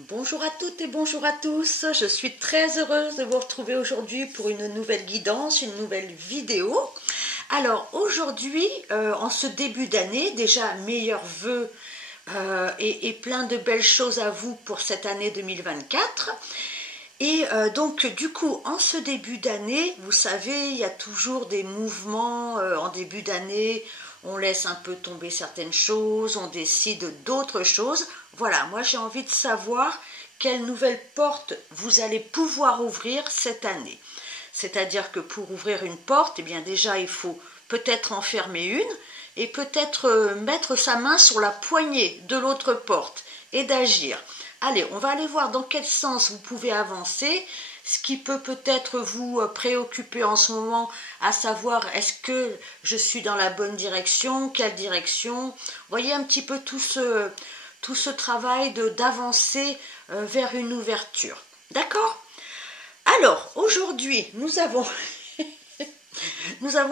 Bonjour à toutes et bonjour à tous, je suis très heureuse de vous retrouver aujourd'hui pour une nouvelle guidance, une nouvelle vidéo. Alors aujourd'hui, en ce début d'année, déjà meilleurs vœux et plein de belles choses à vous pour cette année 2024. Et donc du coup, en ce début d'année, vous savez, il y a toujours des mouvements en début d'année. On laisse un peu tomber certaines choses, on décide d'autres choses. Voilà, moi j'ai envie de savoir quelle nouvelle porte vous allez pouvoir ouvrir cette année. C'est-à-dire que pour ouvrir une porte, eh bien déjà il faut peut-être en fermer une et peut-être mettre sa main sur la poignée de l'autre porte et d'agir. Allez, on va aller voir dans quel sens vous pouvez avancer, ce qui peut peut-être vous préoccuper en ce moment, à savoir est-ce que je suis dans la bonne direction, quelle direction. Voyez un petit peu tout ce travail d'avancer vers une ouverture. D'accord? Alors, aujourd'hui, nous avons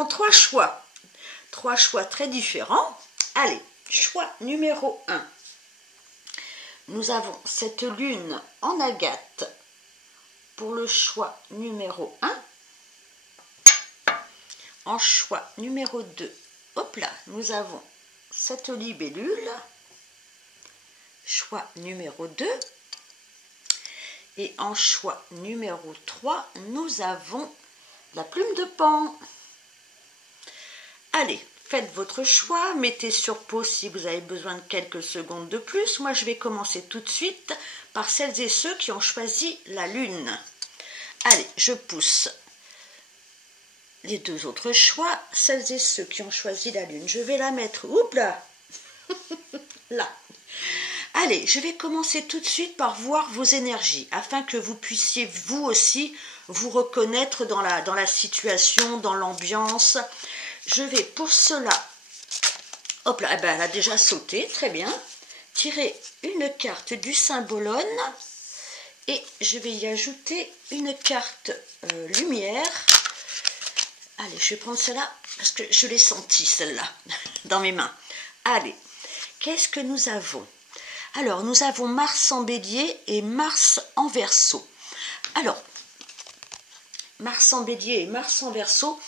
trois choix très différents. Allez, choix numéro 1. Nous avons cette lune en agate pour le choix numéro 1. En choix numéro 2, hop là, nous avons cette libellule. Choix numéro 2. Et en choix numéro 3, nous avons la plume de Pan. Allez, faites votre choix, mettez sur pause si vous avez besoin de quelques secondes de plus. Moi, je vais commencer tout de suite par celles et ceux qui ont choisi la lune. Allez, je pousse les deux autres choix, celles et ceux qui ont choisi la lune. Je vais la mettre, oups là, là. Allez, je vais commencer tout de suite par voir vos énergies, afin que vous puissiez vous aussi vous reconnaître dans la situation, dans l'ambiance. Je vais pour cela, hop là, eh ben, elle a déjà sauté, très bien, tirer une carte du symbolone et je vais y ajouter une carte lumière. Allez, je vais prendre celle-là parce que je l'ai sentie celle-là dans mes mains. Allez, qu'est-ce que nous avons? Alors, nous avons Mars en Bélier et Mars en Verseau. Alors, Mars en Bélier et Mars en Verseau,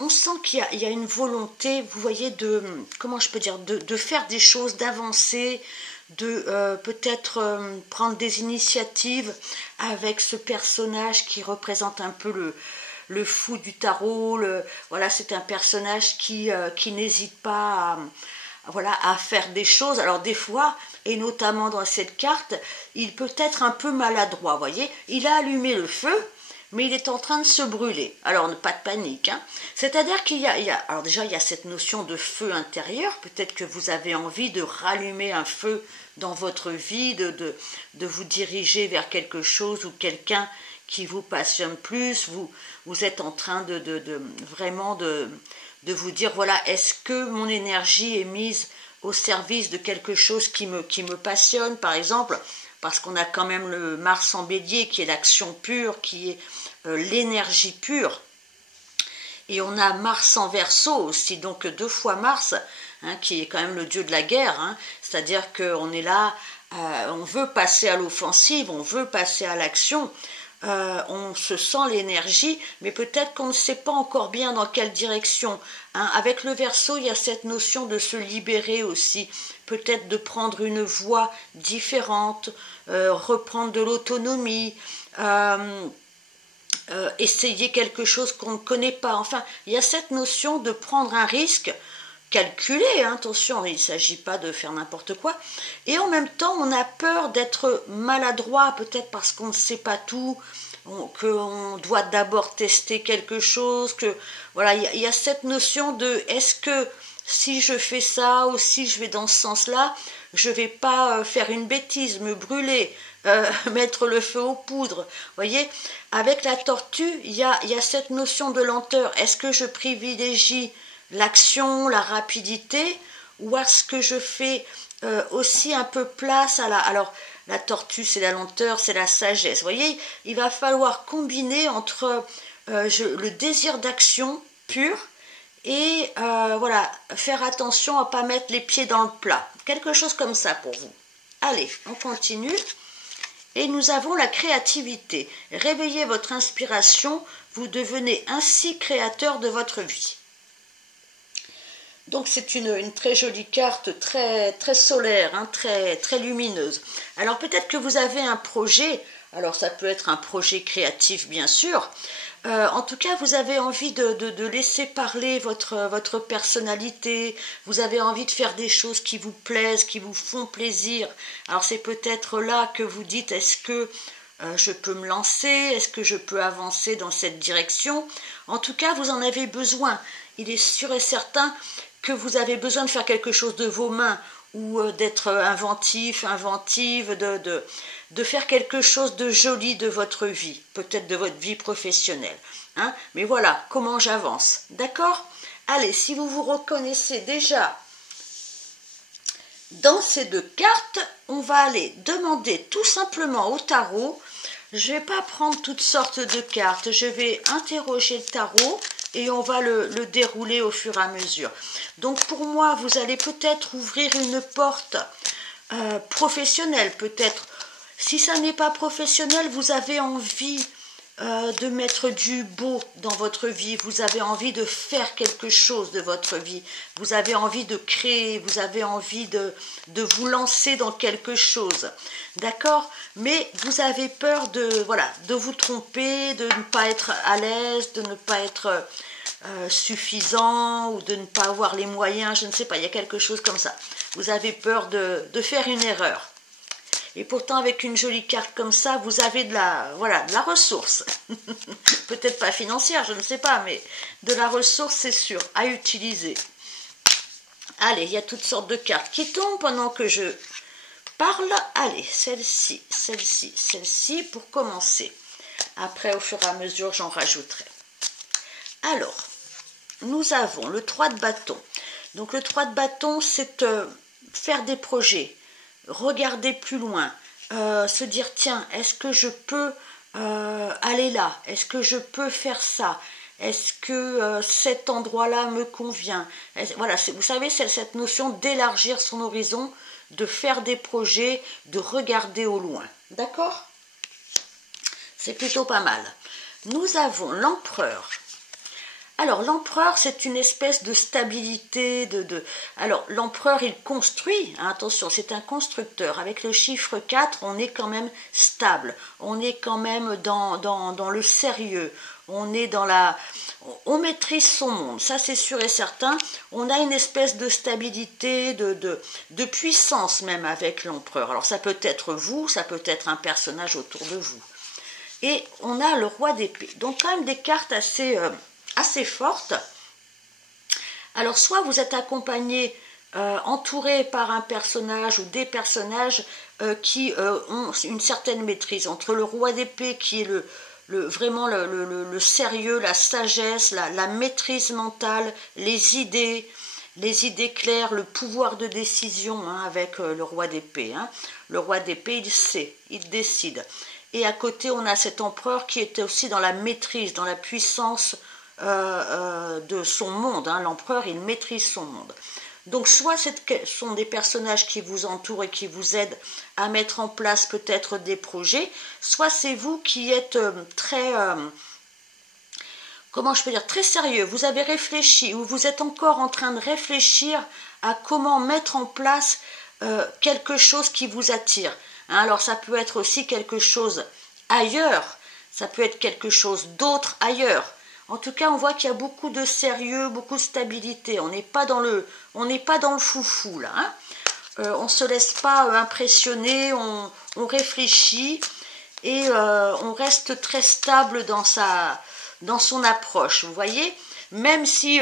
on sent qu'il y a une volonté, vous voyez, comment je peux dire, de faire des choses, d'avancer, de peut-être prendre des initiatives avec ce personnage qui représente un peu le fou du tarot. Voilà, c'est un personnage qui n'hésite pas à faire des choses. Alors des fois, et notamment dans cette carte, il peut être un peu maladroit, vous voyez. Il a allumé le feu, mais il est en train de se brûler. Alors, pas de panique. Hein. C'est-à-dire alors déjà, il y a cette notion de feu intérieur. Peut-être que vous avez envie de rallumer un feu dans votre vie, de vous diriger vers quelque chose ou quelqu'un qui vous passionne plus. Vous êtes en train vraiment de vous dire, voilà, est-ce que mon énergie est mise au service de quelque chose qui me passionne, par exemple, parce qu'on a quand même le Mars en Bélier qui est l'action pure, qui est l'énergie pure, et on a Mars en Verseau aussi, donc 2 fois Mars, hein, qui est quand même le dieu de la guerre, hein, c'est-à-dire qu'on est là, on veut passer à l'offensive, on veut passer à l'action, on se sent l'énergie, mais peut-être qu'on ne sait pas encore bien dans quelle direction. Hein. Avec le Verseau, il y a cette notion de se libérer aussi, peut-être de prendre une voie différente, reprendre de l'autonomie, essayer quelque chose qu'on ne connaît pas. Enfin, il y a cette notion de prendre un risque calculé, hein, attention, il ne s'agit pas de faire n'importe quoi, et en même temps on a peur d'être maladroit, peut-être parce qu'on ne sait pas tout, qu'on doit d'abord tester quelque chose, que voilà, il y a cette notion de est-ce que si je fais ça ou si je vais dans ce sens-là, je ne vais pas faire une bêtise, me brûler, mettre le feu aux poudres. Vous voyez, avec la tortue, il y a cette notion de lenteur. Est-ce que je privilégie l'action, la rapidité, ou est-ce que je fais aussi un peu place à alors la tortue c'est la lenteur, c'est la sagesse, vous voyez, il va falloir combiner entre le désir d'action pur et voilà, faire attention à ne pas mettre les pieds dans le plat, quelque chose comme ça pour vous. Allez, on continue, Et nous avons la créativité. Réveillez votre inspiration, vous devenez ainsi créateur de votre vie. Donc c'est une très jolie carte, très, très solaire, hein, très, très lumineuse. Alors peut-être que vous avez un projet, alors ça peut être un projet créatif bien sûr. En tout cas, vous avez envie de laisser parler votre personnalité, vous avez envie de faire des choses qui vous plaisent, qui vous font plaisir. Alors c'est peut-être là que vous dites, est-ce que je peux me lancer, est-ce que je peux avancer dans cette direction? En tout cas, vous en avez besoin. Il est sûr et certain que vous avez besoin de faire quelque chose de vos mains ou d'être inventif, inventive, de faire quelque chose de joli de votre vie, peut-être de votre vie professionnelle. Hein? Mais voilà, comment j'avance. D'accord? Allez, si vous vous reconnaissez déjà dans ces deux cartes, on va aller demander tout simplement au tarot. Je ne vais pas prendre toutes sortes de cartes, je vais interroger le tarot et on va le dérouler au fur et à mesure. Donc pour moi, vous allez peut-être ouvrir une porte professionnelle, peut-être. Si ça n'est pas professionnel, vous avez envie de mettre du beau dans votre vie, vous avez envie de faire quelque chose de votre vie, vous avez envie de créer, vous avez envie de vous lancer dans quelque chose, d'accord? Mais vous avez peur de vous tromper, de ne pas être à l'aise, de ne pas être suffisant ou de ne pas avoir les moyens, je ne sais pas, il y a quelque chose comme ça. Vous avez peur de faire une erreur. Et pourtant, avec une jolie carte comme ça, vous avez de la ressource. Peut-être pas financière, je ne sais pas, mais de la ressource, c'est sûr, à utiliser. Allez, il y a toutes sortes de cartes qui tombent pendant que je parle. Allez, celle-ci, celle-ci, celle-ci, pour commencer. Après, au fur et à mesure, j'en rajouterai. Alors, nous avons le 3 de bâton. Donc, le 3 de bâton, c'est faire des projets. Regarder plus loin, se dire tiens, est-ce que je peux aller là, est-ce que je peux faire ça, est-ce que cet endroit-là me convient, voilà, vous savez, c'est cette notion d'élargir son horizon, de faire des projets, de regarder au loin, d'accord? C'est plutôt pas mal. Nous avons l'empereur. Alors, l'empereur, c'est une espèce de stabilité, Alors, l'empereur, il construit, hein, attention, c'est un constructeur. Avec le chiffre 4, on est quand même stable, on est quand même dans le sérieux, on est on maîtrise son monde, ça c'est sûr et certain. On a une espèce de stabilité, de puissance même avec l'empereur. Alors, ça peut être vous, ça peut être un personnage autour de vous. Et on a le roi d'épée. Donc, quand même des cartes assez forte. Alors soit vous êtes accompagné, entouré par un personnage ou des personnages qui ont une certaine maîtrise, entre le roi d'épée qui est vraiment le sérieux, la sagesse, la maîtrise mentale, les idées claires, le pouvoir de décision, hein, avec le roi d'épée. Hein. Le roi d'épée, il sait, il décide. Et à côté, on a cet empereur qui était aussi dans la maîtrise, dans la puissance de son monde, hein. L'empereur, il maîtrise son monde. Donc soit ce sont des personnages qui vous entourent et qui vous aident à mettre en place peut-être des projets, soit c'est vous qui êtes très, comment je peux dire, très sérieux, vous avez réfléchi ou vous êtes encore en train de réfléchir à comment mettre en place quelque chose qui vous attire. Hein, alors ça peut être aussi quelque chose ailleurs, ça peut être quelque chose d'autre ailleurs. En tout cas, on voit qu'il y a beaucoup de sérieux, beaucoup de stabilité. On n'est pas dans le foufou, là. Hein. On ne se laisse pas impressionner, on réfléchit et on reste très stable dans son approche, vous voyez. Même si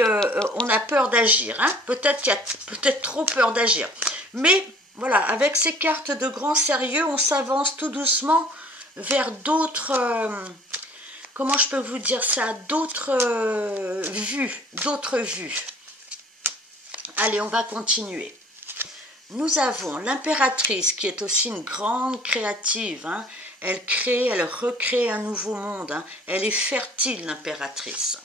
on a peur d'agir. Hein. Peut-être qu'il y a peut-être trop peur d'agir. Mais voilà, avec ces cartes de grand sérieux, on s'avance tout doucement vers d'autres... comment je peux vous dire ça, d'autres vues. Allez, on va continuer. Nous avons l'impératrice qui est aussi une grande créative. Hein. Elle crée, elle recrée un nouveau monde. Hein. Elle est fertile, l'impératrice.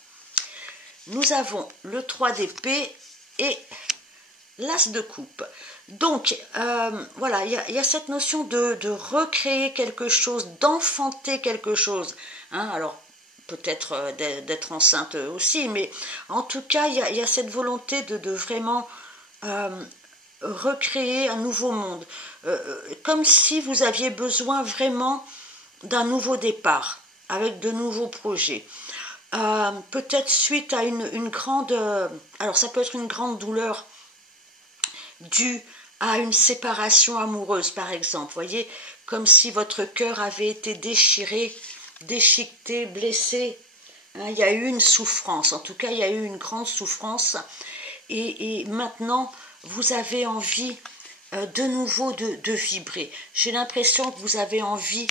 Nous avons le 3 d'épée et l'as de coupe. Donc, voilà, il y a cette notion de recréer quelque chose, d'enfanter quelque chose. Hein, alors, peut-être d'être enceinte aussi, mais en tout cas, il y a cette volonté de vraiment recréer un nouveau monde. Comme si vous aviez besoin vraiment d'un nouveau départ, avec de nouveaux projets. Peut-être suite à une grande... alors, ça peut être une grande douleur due à une séparation amoureuse, par exemple. Voyez, comme si votre cœur avait été déchiré, déchiqueté, blessé. Hein, il y a eu une souffrance, en tout cas, il y a eu une grande souffrance. Et maintenant, vous avez envie de nouveau de vibrer. J'ai l'impression que vous avez envie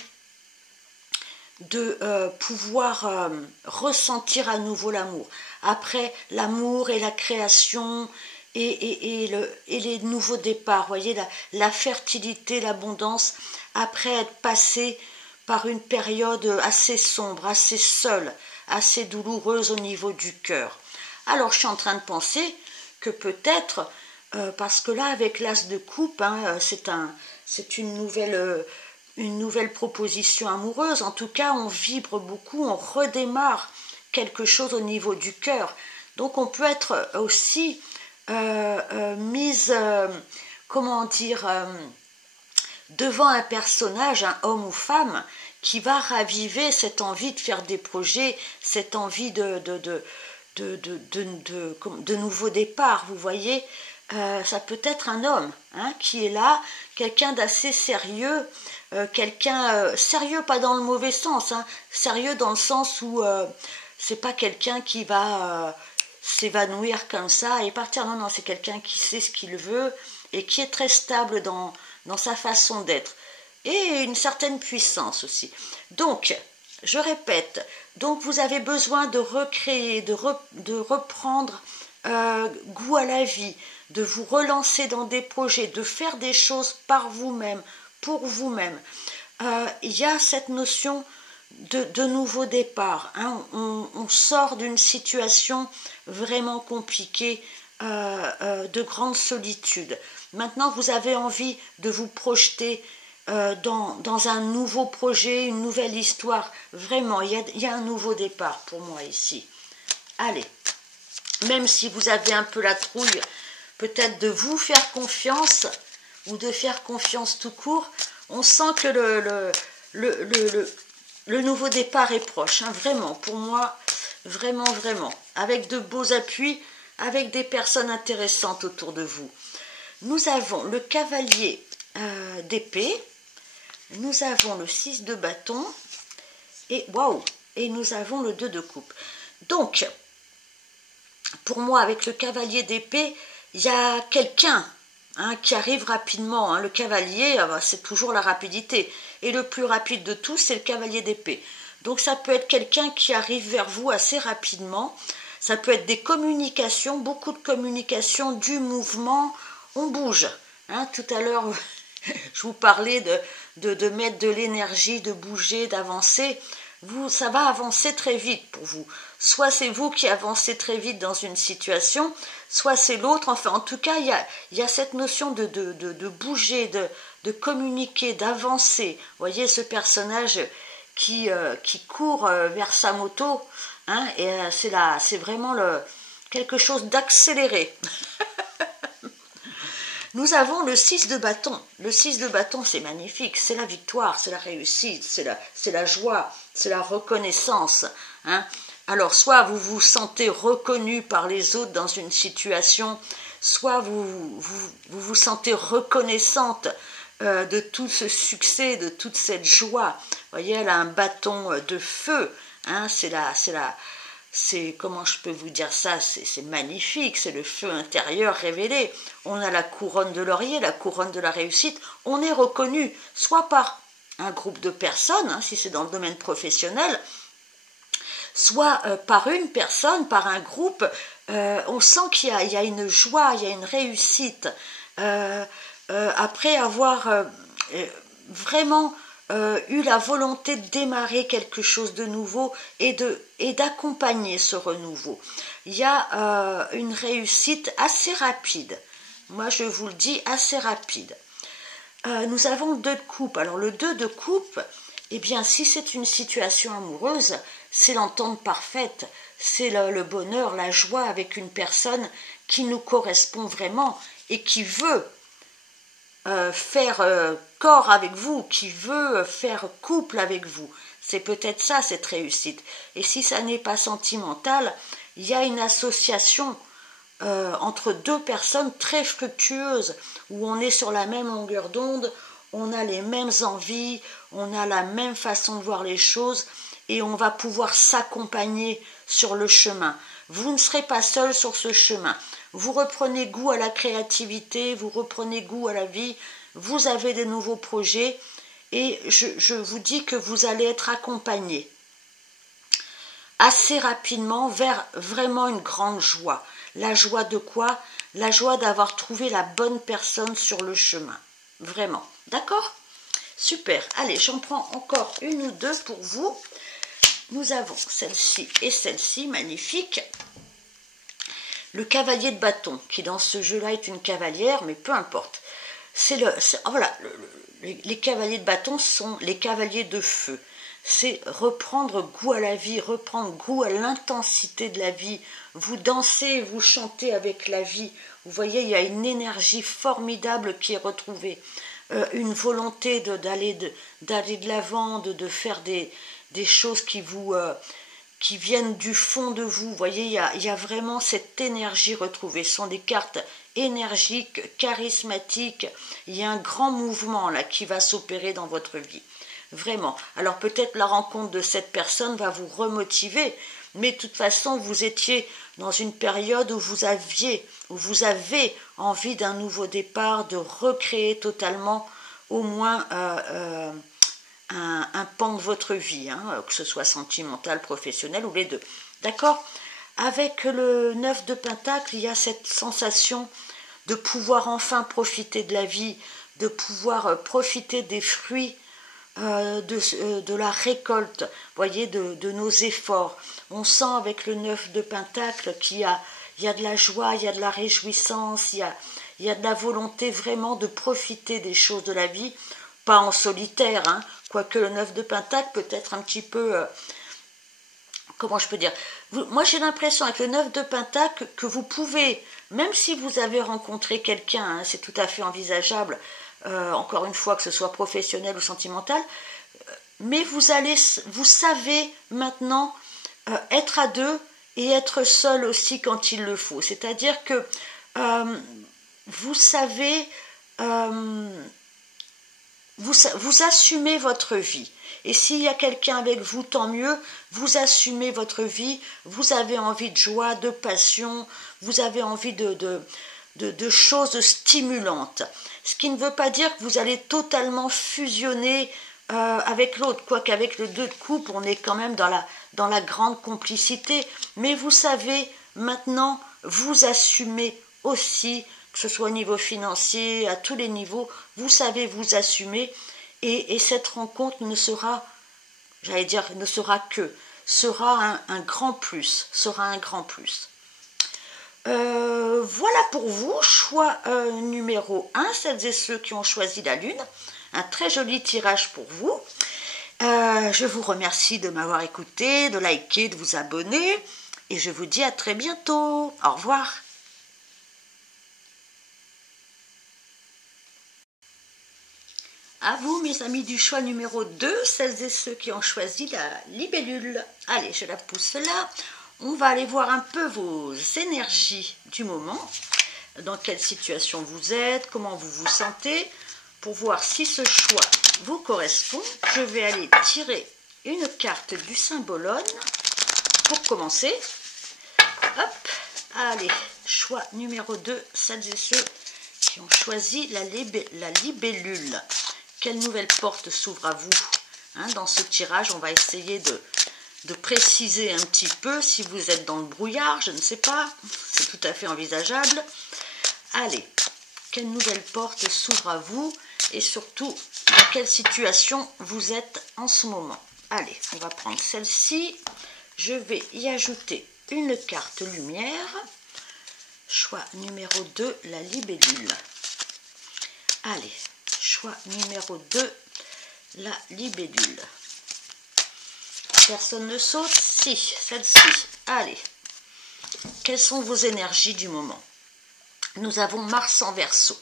de pouvoir ressentir à nouveau l'amour. Après l'amour et la création et les nouveaux départs, voyez, la fertilité, l'abondance, après être passé par une période assez sombre, assez seule, assez douloureuse au niveau du cœur. Alors je suis en train de penser que peut-être, parce que là avec l'as de coupe, hein, c'est une nouvelle proposition amoureuse. En tout cas, on vibre beaucoup, on redémarre quelque chose au niveau du cœur. Donc, on peut être aussi mise, comment dire, devant un personnage, un homme ou femme, qui va raviver cette envie de faire des projets, cette envie de nouveaux départs, vous voyez. Ça peut être un homme hein, qui est là, quelqu'un d'assez sérieux, quelqu'un sérieux pas dans le mauvais sens, hein, sérieux dans le sens où c'est pas quelqu'un qui va s'évanouir comme ça et partir, non, non, c'est quelqu'un qui sait ce qu'il veut et qui est très stable dans sa façon d'être et une certaine puissance aussi. Donc, je répète, donc vous avez besoin de recréer, de reprendre goût à la vie, de vous relancer dans des projets, de faire des choses par vous-même, pour vous-même. Il y a cette notion de nouveau départ. Hein. On sort d'une situation vraiment compliquée, de grande solitude. Maintenant, vous avez envie de vous projeter dans un nouveau projet, une nouvelle histoire. Vraiment, il y a un nouveau départ pour moi ici. Allez, même si vous avez un peu la trouille, peut-être de vous faire confiance ou de faire confiance tout court, on sent que le nouveau départ est proche. Hein, vraiment, pour moi, vraiment, vraiment. Avec de beaux appuis, avec des personnes intéressantes autour de vous. Nous avons le cavalier d'épée, nous avons le 6 de bâton, et waouh, et nous avons le 2 de coupe. Donc, pour moi, avec le cavalier d'épée, il y a quelqu'un hein, qui arrive rapidement. Hein. Le cavalier, c'est toujours la rapidité. Et le plus rapide de tous, c'est le cavalier d'épée. Donc ça peut être quelqu'un qui arrive vers vous assez rapidement. Ça peut être des communications, beaucoup de communications, du mouvement. On bouge. Hein. Tout à l'heure, je vous parlais de mettre de l'énergie, de bouger, d'avancer. Ça va avancer très vite pour vous. Soit c'est vous qui avancez très vite dans une situation, soit c'est l'autre. Enfin, en tout cas, il y a cette notion de bouger, de communiquer, d'avancer. Vous voyez ce personnage qui court vers sa moto, hein, et c'est vraiment quelque chose d'accéléré. Nous avons le 6 de bâton. Le 6 de bâton, c'est magnifique. C'est la victoire, c'est la réussite, c'est la joie, c'est la reconnaissance. Hein. Alors, soit vous vous sentez reconnu par les autres dans une situation, soit vous sentez reconnaissante de tout ce succès, de toute cette joie. Vous voyez, elle a un bâton de feu. Hein, c'est comment je peux vous dire ça, c'est magnifique, c'est le feu intérieur révélé. On a la couronne de laurier, la couronne de la réussite. On est reconnu soit par un groupe de personnes, hein, si c'est dans le domaine professionnel, soit par une personne, par un groupe. On sent qu'il y a une joie, il y a une réussite. Après avoir vraiment eu la volonté de démarrer quelque chose de nouveau et d'accompagner ce renouveau. Il y a une réussite assez rapide. moi je vous le dis, assez rapide. Nous avons le 2 de coupe. Alors le 2 de coupe, eh bien si c'est une situation amoureuse, c'est l'entente parfaite, c'est le bonheur, la joie avec une personne qui nous correspond vraiment et qui veut faire corps avec vous, qui veut faire couple avec vous. C'est peut-être ça, cette réussite. Et si ça n'est pas sentimental, il y a une association entre deux personnes très fructueuses, où on est sur la même longueur d'onde, on a les mêmes envies, on a la même façon de voir les choses, et on va pouvoir s'accompagner sur le chemin. Vous ne serez pas seul sur ce chemin. Vous reprenez goût à la créativité, vous reprenez goût à la vie, vous avez des nouveaux projets, et je vous dis que vous allez être accompagné assez rapidement vers vraiment une grande joie. La joie de quoi? La joie d'avoir trouvé la bonne personne sur le chemin. Vraiment. D'accord? Super. Allez, j'en prends encore une ou deux pour vous. Nous avons celle-ci et celle-ci, magnifique. Le cavalier de bâton, qui dans ce jeu-là est une cavalière, mais peu importe. Les cavaliers de bâton sont les cavaliers de feu. C'est reprendre goût à la vie, reprendre goût à l'intensité de la vie. Vous dansez, vous chantez avec la vie. Vous voyez, il y a une énergie formidable qui est retrouvée. Une volonté d'aller de l'avant, de faire des choses qui viennent du fond de vous. Vous voyez, il y a vraiment cette énergie retrouvée. Ce sont des cartes énergiques, charismatiques. Il y a un grand mouvement là qui va s'opérer dans votre vie. Vraiment. Alors peut-être la rencontre de cette personne va vous remotiver, mais de toute façon, vous étiez dans une période où vous avez envie d'un nouveau départ, de recréer totalement au moins un pan de votre vie, hein, que ce soit sentimental, professionnel ou les deux. D'accord? Avec le 9 de Pentacle, il y a cette sensation de pouvoir enfin profiter de la vie, de pouvoir profiter des fruits de la récolte, voyez, de nos efforts. On sent avec le 9 de Pentacle qu'il y a de la joie, il y a de la réjouissance, il y a de la volonté vraiment de profiter des choses de la vie, pas en solitaire, hein, quoique le 9 de Pentacle peut être un petit peu... comment je peux dire? Moi j'ai l'impression avec le 9 de Pentacle que vous pouvez, même si vous avez rencontré quelqu'un, hein, c'est tout à fait envisageable, encore une fois que ce soit professionnel ou sentimental, mais vous savez maintenant être à deux et être seul aussi quand il le faut. C'est-à-dire que vous savez, vous assumez votre vie. Et s'il y a quelqu'un avec vous, tant mieux, vous assumez votre vie, vous avez envie de joie, de passion, vous avez envie de choses stimulantes. Ce qui ne veut pas dire que vous allez totalement fusionner avec l'autre, quoique avec le 2 de coupe, on est quand même dans la grande complicité. Mais vous savez, maintenant, vous assumez aussi, que ce soit au niveau financier, à tous les niveaux, vous savez vous assumer. Et cette rencontre ne sera, sera un grand plus, sera un grand plus. Voilà pour vous, choix numéro 1, celles et ceux qui ont choisi la Lune. Un très joli tirage pour vous. Je vous remercie de m'avoir écouté, de liker, de vous abonner. Et je vous dis à très bientôt. Au revoir. À vous, mes amis du choix numéro 2, celles et ceux qui ont choisi la libellule. Allez, je la pousse là. On va aller voir un peu vos énergies du moment. Dans quelle situation vous êtes, comment vous vous sentez. Pour voir si ce choix vous correspond, je vais aller tirer une carte du Symbolone pour commencer. Hop, allez, choix numéro 2, celles et ceux qui ont choisi la libellule. Quelle nouvelle porte s'ouvre à vous, hein? Dans ce tirage, on va essayer de préciser un petit peu si vous êtes dans le brouillard, je ne sais pas, c'est tout à fait envisageable. Allez, quelle nouvelle porte s'ouvre à vous et surtout dans quelle situation vous êtes en ce moment. Allez, on va prendre celle-ci, je vais y ajouter une carte lumière. Choix numéro 2, la libellule. Allez, choix numéro 2, la libellule. Personne ne saute? Si, celle-ci. Allez, quelles sont vos énergies du moment? Nous avons Mars en Verseau,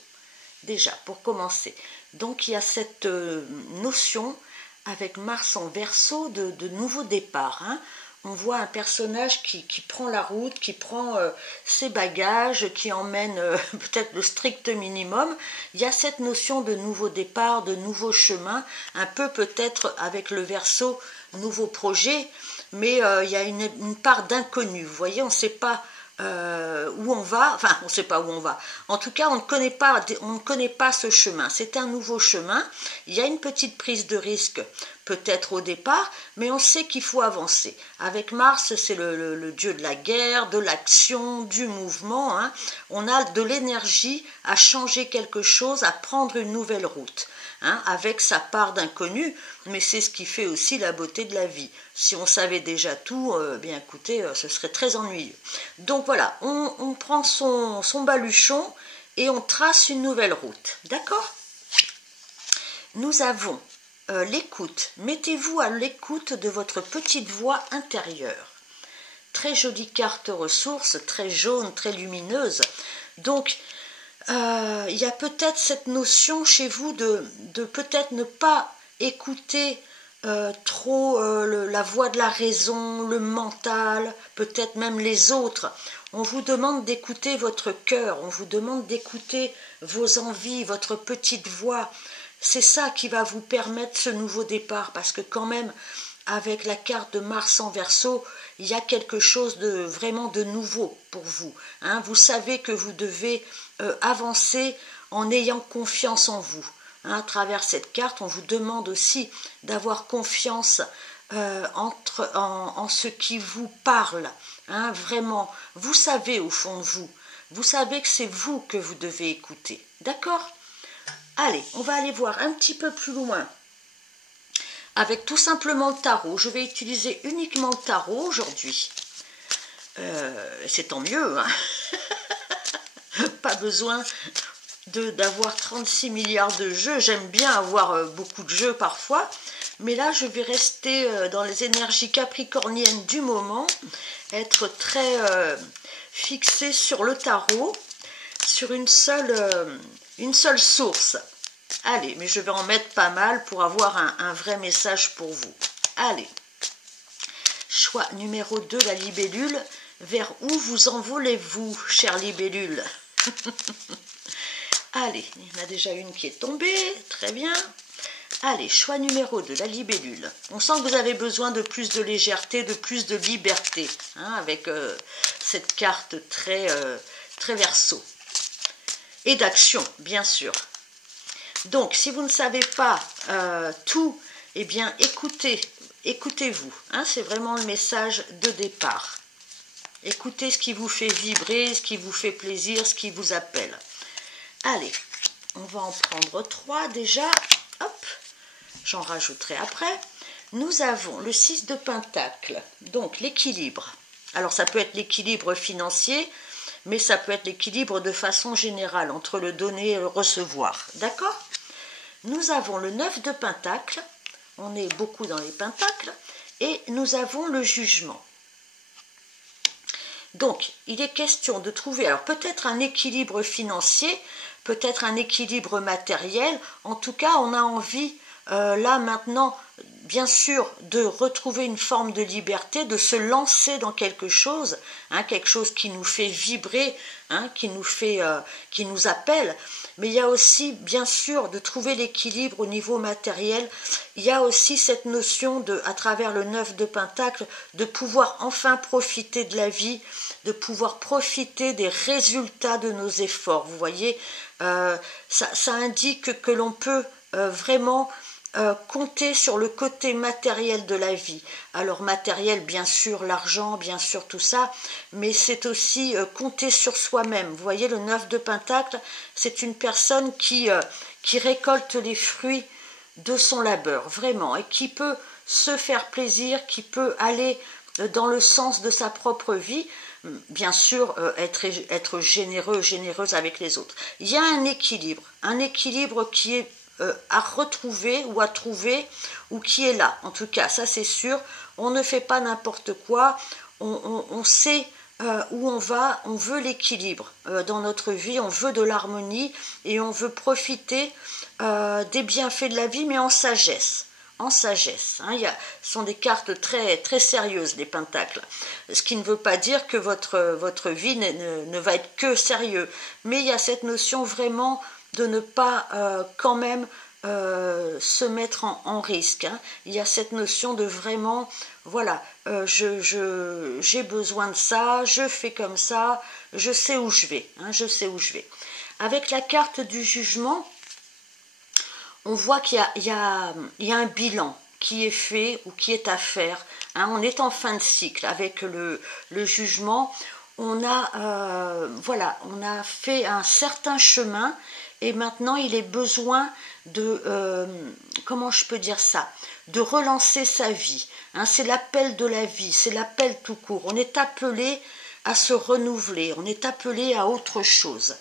déjà, pour commencer. Donc, il y a cette notion, avec Mars en Verseau, de nouveau départ. Hein. On voit un personnage qui prend la route, qui prend ses bagages, qui emmène peut-être le strict minimum. Il y a cette notion de nouveau départ, de nouveau chemin, un peu peut-être avec le Verseau, nouveau projet, mais il y a une part d'inconnu. Vous voyez, on ne sait pas où on va, enfin on ne sait pas où on va. En tout cas, on ne connaît pas ce chemin. C'est un nouveau chemin. Il y a une petite prise de risque peut-être au départ, mais on sait qu'il faut avancer. Avec Mars, c'est le dieu de la guerre, de l'action, du mouvement. Hein. On a de l'énergie à changer quelque chose, à prendre une nouvelle route. Hein, avec sa part d'inconnu, mais c'est ce qui fait aussi la beauté de la vie. Si on savait déjà tout, bien écoutez, ce serait très ennuyeux. Donc voilà, on prend son baluchon et on trace une nouvelle route. D'accord? Nous avons l'écoute. Mettez-vous à l'écoute de votre petite voix intérieure. Très jolie carte ressource, très jaune, très lumineuse. Donc, il y a peut-être cette notion chez vous de peut-être ne pas écouter trop la voix de la raison, le mental, peut-être même les autres. On vous demande d'écouter votre cœur, on vous demande d'écouter vos envies, votre petite voix. C'est ça qui va vous permettre ce nouveau départ, parce que quand même, avec la carte de Mars en Verseau, il y a quelque chose de vraiment de nouveau pour vous. Hein. Vous savez que vous devez avancer en ayant confiance en vous. Hein. À travers cette carte, on vous demande aussi d'avoir confiance en ce qui vous parle. Hein. Vraiment, vous savez au fond de vous. Vous savez que c'est vous que vous devez écouter. D'accord ? Allez, on va aller voir un petit peu plus loin avec tout simplement le tarot. Je vais utiliser uniquement le tarot aujourd'hui. C'est tant mieux. Hein. Pas besoin d'avoir 36 milliards de jeux. J'aime bien avoir beaucoup de jeux parfois. Mais là, je vais rester dans les énergies capricorniennes du moment. Être très fixée sur le tarot, sur une seule source. Allez, mais je vais en mettre pas mal pour avoir un vrai message pour vous. Allez, choix numéro 2, la libellule. Vers où vous envolez-vous, chère libellule? Allez, il y en a déjà une qui est tombée, très bien. Allez, choix numéro 2, la libellule. On sent que vous avez besoin de plus de légèreté, de plus de liberté, hein, avec cette carte très Verseau. Et d'action, bien sûr. Donc, si vous ne savez pas tout, eh bien, écoutez-vous. Hein, c'est vraiment le message de départ. Écoutez ce qui vous fait vibrer, ce qui vous fait plaisir, ce qui vous appelle. Allez, on va en prendre 3 déjà. Hop, j'en rajouterai après. Nous avons le 6 de Pentacle, donc l'équilibre. Alors, ça peut être l'équilibre financier, mais ça peut être l'équilibre de façon générale, entre le donner et le recevoir. D'accord? Nous avons le 9 de Pentacle, on est beaucoup dans les Pentacles, et nous avons le jugement. Donc, il est question de trouver, alors peut-être un équilibre financier, peut-être un équilibre matériel, en tout cas, on a envie, là maintenant, bien sûr, de retrouver une forme de liberté, de se lancer dans quelque chose qui nous fait vibrer, hein, qui nous appelle. Mais il y a aussi, bien sûr, de trouver l'équilibre au niveau matériel. Il y a aussi cette notion, à travers le 9 de Pentacle, de pouvoir enfin profiter de la vie, de pouvoir profiter des résultats de nos efforts. Vous voyez, ça indique que l'on peut vraiment compter sur le côté matériel de la vie. Alors matériel, bien sûr, l'argent, bien sûr tout ça, mais c'est aussi compter sur soi-même. Vous voyez, le 9 de Pentacle, c'est une personne qui récolte les fruits de son labeur, vraiment, et qui peut se faire plaisir, qui peut aller dans le sens de sa propre vie. bien sûr, être généreux, généreuse avec les autres. Il y a un équilibre qui est à retrouver ou à trouver, ou qui est là. En tout cas, ça c'est sûr, on ne fait pas n'importe quoi, on sait où on va, on veut l'équilibre dans notre vie, on veut de l'harmonie et on veut profiter des bienfaits de la vie, mais en sagesse. En sagesse. Hein. Ce sont des cartes très, très sérieuses, les pentacles. Ce qui ne veut pas dire que votre vie ne va être que sérieux. Mais il y a cette notion vraiment de ne pas quand même se mettre en risque. Hein. Il y a cette notion de vraiment, voilà, j'ai besoin de ça, je fais comme ça, je sais où je vais. Hein, je sais où je vais. Avec la carte du jugement, on voit qu'il y a un bilan qui est fait ou qui est à faire. Hein, on est en fin de cycle avec le jugement. On a fait un certain chemin et maintenant il est besoin de, comment je peux dire ça, de relancer sa vie. Hein, c'est l'appel de la vie, c'est l'appel tout court. On est appelé à se renouveler, on est appelé à autre chose.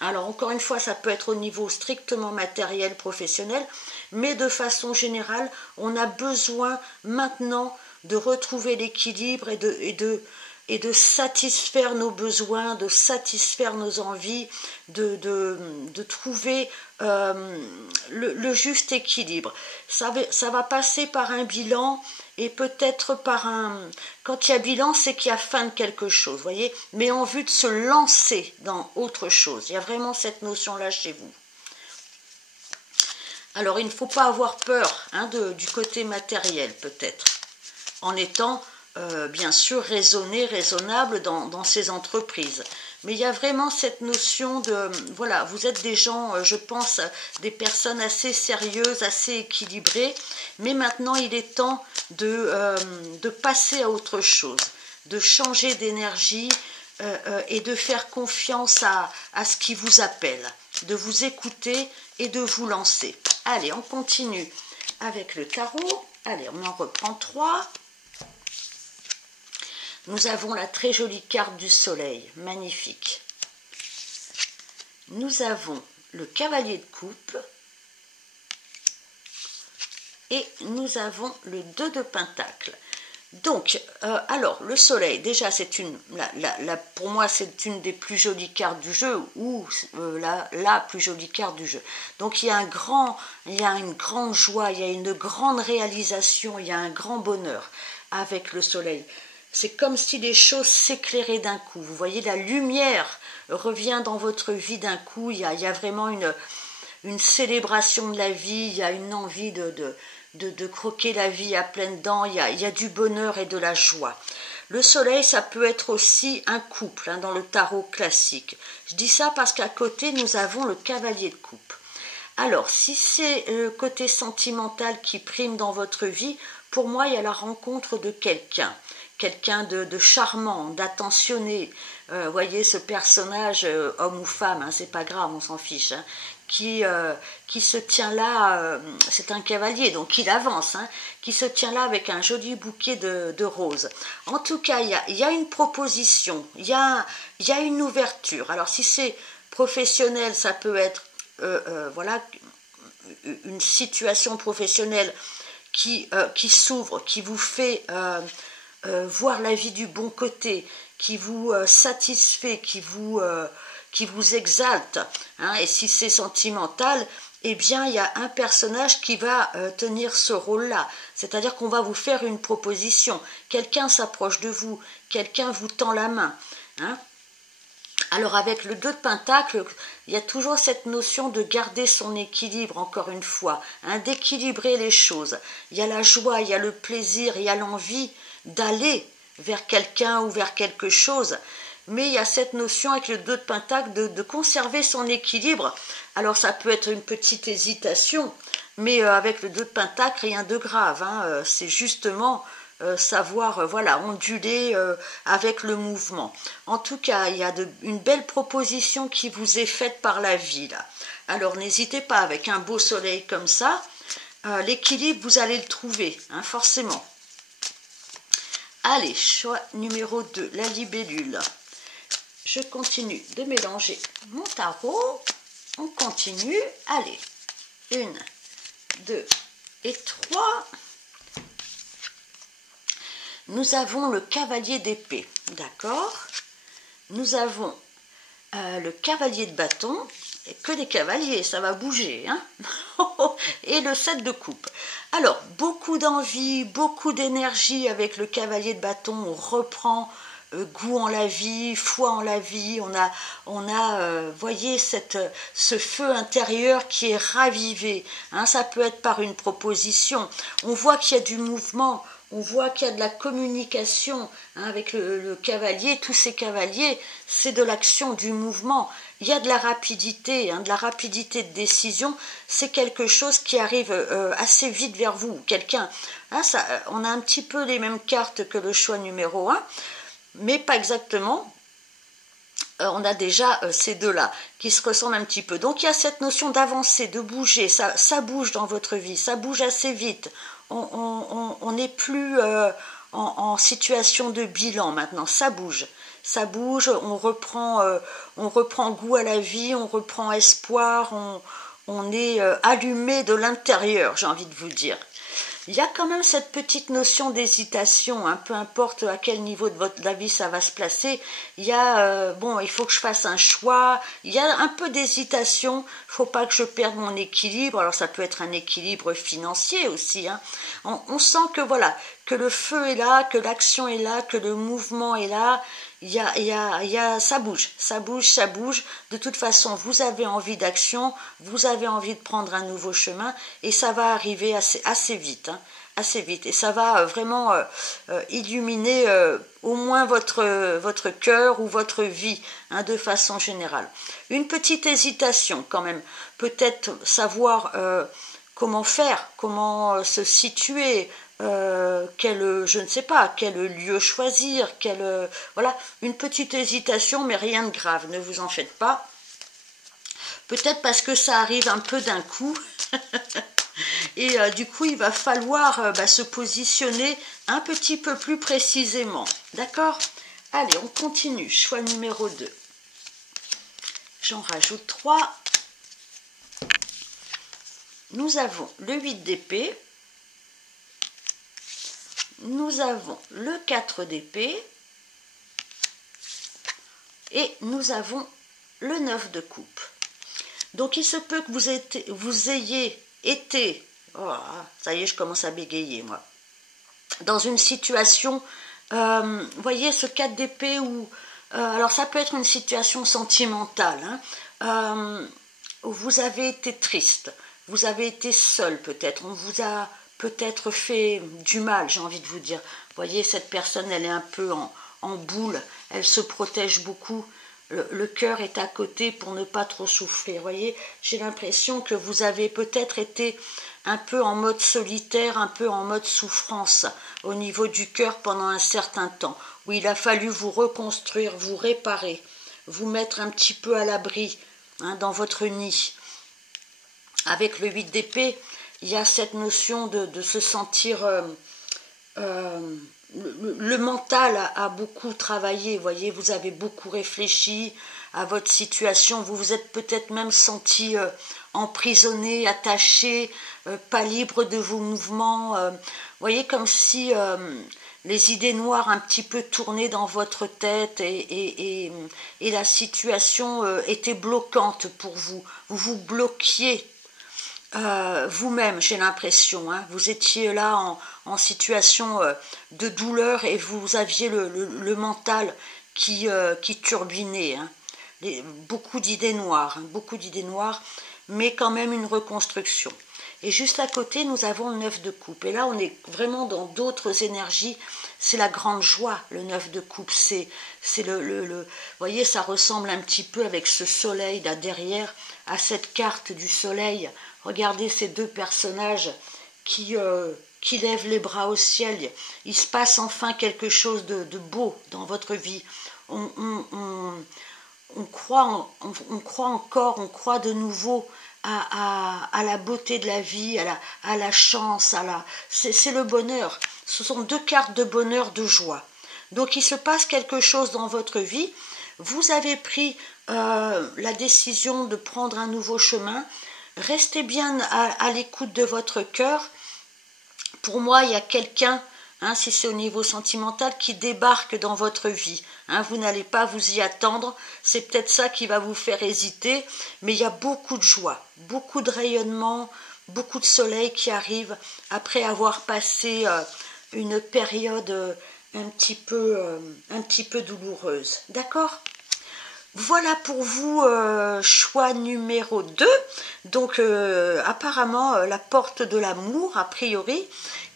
Alors encore une fois, ça peut être au niveau strictement matériel, professionnel, mais de façon générale, on a besoin maintenant de retrouver l'équilibre et de satisfaire nos besoins, de satisfaire nos envies, de trouver le juste équilibre. Ça va passer par un bilan et peut-être par un... Quand il y a bilan, c'est qu'il y a fin de quelque chose, voyez, mais en vue de se lancer dans autre chose. Il y a vraiment cette notion-là chez vous. Alors, il ne faut pas avoir peur hein, du côté matériel, peut-être, en étant... bien sûr raisonnable dans ces entreprises. Mais il y a vraiment cette notion de, voilà, vous êtes des gens, je pense, des personnes assez sérieuses, assez équilibrées, mais maintenant il est temps de passer à autre chose, de changer d'énergie et de faire confiance à ce qui vous appelle, de vous écouter et de vous lancer. Allez, on continue avec le tarot. Allez, on en reprend 3. Nous avons la très jolie carte du soleil, magnifique. Nous avons le cavalier de coupe et nous avons le 2 de pentacle. Donc, alors, le soleil, déjà, c'est pour moi, c'est une des plus jolies cartes du jeu, ou la plus jolie carte du jeu. Donc, il y a une grande joie, il y a une grande réalisation, il y a un grand bonheur avec le soleil. C'est comme si les choses s'éclairaient d'un coup. Vous voyez, la lumière revient dans votre vie d'un coup. Il y a vraiment une célébration de la vie. Il y a une envie de croquer la vie à pleines dents. Il y a du bonheur et de la joie. Le soleil, ça peut être aussi un couple hein, dans le tarot classique. Je dis ça parce qu'à côté, nous avons le cavalier de coupe. Alors, si c'est le côté sentimental qui prime dans votre vie, pour moi, il y a la rencontre de quelqu'un de charmant, d'attentionné. Voyez ce personnage, homme ou femme, hein, c'est pas grave, on s'en fiche, hein, qui se tient là, c'est un cavalier, donc il avance, hein, qui se tient là avec un joli bouquet de roses. En tout cas, il y a une proposition, il y a une ouverture. Alors si c'est professionnel, ça peut être voilà, une situation professionnelle qui s'ouvre, qui vous fait voir la vie du bon côté, qui vous satisfait, qui vous exalte. Hein, et si c'est sentimental, eh bien, il y a un personnage qui va tenir ce rôle-là. C'est-à-dire qu'on va vous faire une proposition. Quelqu'un s'approche de vous, quelqu'un vous tend la main. Hein. Alors avec le 2 de pentacle, il y a toujours cette notion de garder son équilibre, encore une fois, hein, d'équilibrer les choses. Il y a la joie, il y a le plaisir, il y a l'envie d'aller vers quelqu'un ou vers quelque chose, mais il y a cette notion avec le 2 de pentacle de conserver son équilibre. Alors ça peut être une petite hésitation, mais avec le 2 de pentacle, rien de grave, hein, c'est justement savoir voilà, onduler avec le mouvement. En tout cas, il y a une belle proposition qui vous est faite par la vie là. Alors n'hésitez pas, avec un beau soleil comme ça, l'équilibre vous allez le trouver, hein, forcément. Allez, choix numéro 2, la libellule. Je continue de mélanger mon tarot. On continue. Allez, 1, 2 et 3. Nous avons le cavalier d'épée, d'accord? Nous avons le cavalier de bâton, et que des cavaliers, ça va bouger, hein. Et le 7 de coupe. Alors, beaucoup d'envie, beaucoup d'énergie avec le cavalier de bâton, on reprend goût en la vie, foi en la vie, on a voyez, ce feu intérieur qui est ravivé, hein, ça peut être par une proposition, on voit qu'il y a du mouvement, on voit qu'il y a de la communication, hein, avec le cavalier, tous ces cavaliers, c'est de l'action, du mouvement, il y a de la rapidité, hein, de la rapidité de décision, c'est quelque chose qui arrive assez vite vers vous, quelqu'un, hein, on a un petit peu les mêmes cartes que le choix numéro 1, mais pas exactement, on a déjà ces deux-là qui se ressemblent un petit peu. Donc il y a cette notion d'avancer, de bouger, ça bouge dans votre vie, ça bouge assez vite. On n'est plus en situation de bilan maintenant, ça bouge, on reprend goût à la vie, on reprend espoir, on est allumé de l'intérieur, j'ai envie de vous dire. Il y a quand même cette petite notion d'hésitation, hein, peu importe à quel niveau de la vie ça va se placer, il y a, bon, il faut que je fasse un choix, il y a un peu d'hésitation, il ne faut pas que je perde mon équilibre, alors ça peut être un équilibre financier aussi, hein. On sent que voilà, que le feu est là, que l'action est là, que le mouvement est là, ça bouge, de toute façon vous avez envie d'action, vous avez envie de prendre un nouveau chemin et ça va arriver assez vite, hein, assez vite, et ça va vraiment illuminer au moins votre cœur ou votre vie, hein, de façon générale. Une petite hésitation quand même, peut-être savoir comment faire, comment se situer, je ne sais pas, quel lieu choisir, voilà, une petite hésitation, mais rien de grave, ne vous en faites pas. Peut-être parce que ça arrive un peu d'un coup, et du coup, il va falloir se positionner un petit peu plus précisément, d'accord? Allez, on continue, choix numéro 2. J'en rajoute 3. Nous avons le 8 d'épée, nous avons le 4 d'épée et nous avons le 9 de coupe. Donc il se peut que vous ayez été, oh, ça y est, je commence à bégayer moi, dans une situation, vous voyez ce 4 d'épée où, alors ça peut être une situation sentimentale, hein, où vous avez été triste, vous avez été seul peut-être, on vous a peut-être fait du mal, j'ai envie de vous dire. Vous voyez, cette personne, elle est un peu en boule, elle se protège beaucoup, le cœur est à côté pour ne pas trop souffrir. Vous voyez, j'ai l'impression que vous avez peut-être été un peu en mode solitaire, un peu en mode souffrance au niveau du cœur pendant un certain temps, où il a fallu vous reconstruire, vous réparer, vous mettre un petit peu à l'abri, hein, dans votre nid. Avec le 8 d'épée, il y a cette notion de se sentir... le mental a beaucoup travaillé, vous voyez, vous avez beaucoup réfléchi à votre situation, vous vous êtes peut-être même senti emprisonné, attaché, pas libre de vos mouvements, vous voyez, comme si les idées noires un petit peu tournaient dans votre tête et la situation était bloquante pour vous, vous vous bloquiez vous-même, j'ai l'impression, hein, vous étiez là en situation de douleur et vous aviez le mental qui turbinait, hein. Beaucoup d'idées noires, mais quand même une reconstruction. Et juste à côté, nous avons le 9 de coupe. Et là, on est vraiment dans d'autres énergies. C'est la grande joie, le 9 de coupe. C'est vous voyez, ça ressemble un petit peu avec ce soleil là derrière, à cette carte du soleil. Regardez ces deux personnages qui lèvent les bras au ciel. Il se passe enfin quelque chose de beau dans votre vie. On croit encore, on croit de nouveau à la beauté de la vie, à la chance, c'est le bonheur. Ce sont deux cartes de bonheur, de joie. Donc il se passe quelque chose dans votre vie. Vous avez pris la décision de prendre un nouveau chemin. Restez bien à l'écoute de votre cœur. Pour moi, il y a quelqu'un, hein, si c'est au niveau sentimental, qui débarque dans votre vie. Hein, vous n'allez pas vous y attendre. C'est peut-être ça qui va vous faire hésiter. Mais il y a beaucoup de joie, beaucoup de rayonnement, beaucoup de soleil qui arrive après avoir passé une période un petit peu douloureuse. D'accord ? Voilà pour vous, choix numéro 2. Donc apparemment la porte de l'amour, a priori,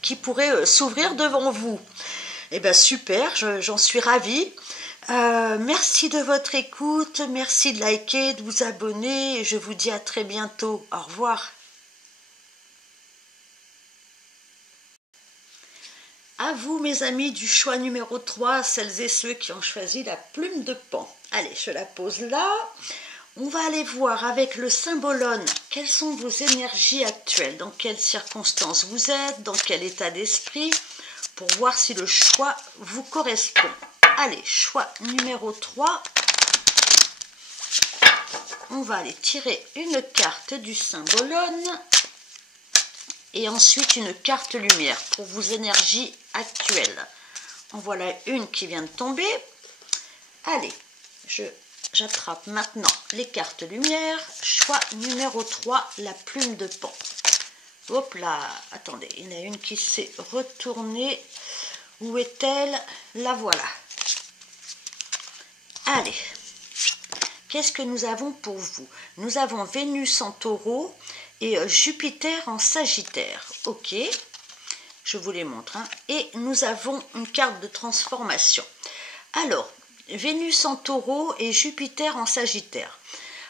qui pourrait s'ouvrir devant vous. Eh bien super, j'en suis ravie. Merci de votre écoute, merci de liker, de vous abonner. Et je vous dis à très bientôt. Au revoir. À vous mes amis du choix numéro 3, celles et ceux qui ont choisi la plume de Pan. Allez, je la pose là. On va aller voir avec le symbolone quelles sont vos énergies actuelles, dans quelles circonstances vous êtes, dans quel état d'esprit, pour voir si le choix vous correspond. Allez, choix numéro 3. On va aller tirer une carte du symbolone et ensuite une carte lumière pour vos énergies actuelles. En voilà une qui vient de tomber. Allez, j'attrape maintenant les cartes lumière. Choix numéro 3, la plume de Pan. Hop là, attendez, il y en a une qui s'est retournée. Où est-elle? La voilà. Allez, qu'est-ce que nous avons pour vous? Nous avons Vénus en Taureau et Jupiter en Sagittaire. Ok, je vous les montre. Hein. Et nous avons une carte de transformation. Alors, Vénus en Taureau et Jupiter en Sagittaire.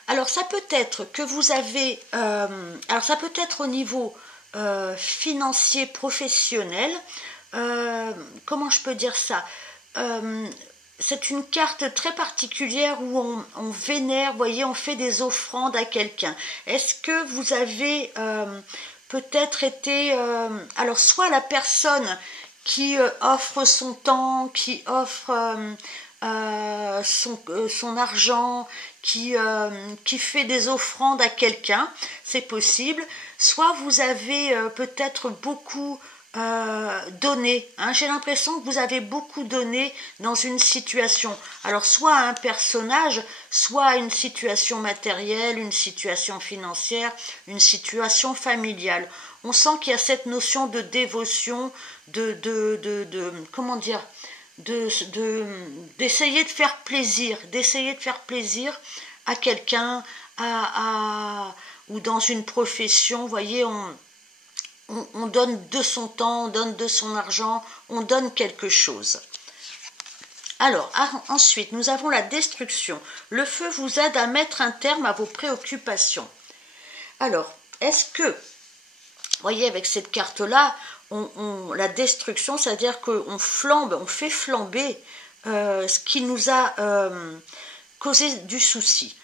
Alors, ça peut être que vous avez... alors, ça peut être au niveau financier, professionnel. Comment je peux dire ça? C'est une carte très particulière où on vénère, vous voyez, on fait des offrandes à quelqu'un. Est-ce que vous avez peut-être été... alors, soit la personne qui offre son temps, qui offre son argent, qui fait des offrandes à quelqu'un, c'est possible. Soit vous avez peut-être beaucoup... donner, hein. J'ai l'impression que vous avez beaucoup donné dans une situation, alors soit à un personnage, soit à une situation matérielle, une situation financière, une situation familiale. On sent qu'il y a cette notion de dévotion, comment dire, d'essayer de faire plaisir à quelqu'un, ou dans une profession, vous voyez, on donne de son temps, on donne de son argent, on donne quelque chose. Alors, ensuite, nous avons la destruction. Le feu vous aide à mettre un terme à vos préoccupations. Alors, est-ce que, vous voyez, avec cette carte-là, la destruction, c'est-à-dire qu'on flambe, on fait flamber ce qui nous a causé du souci.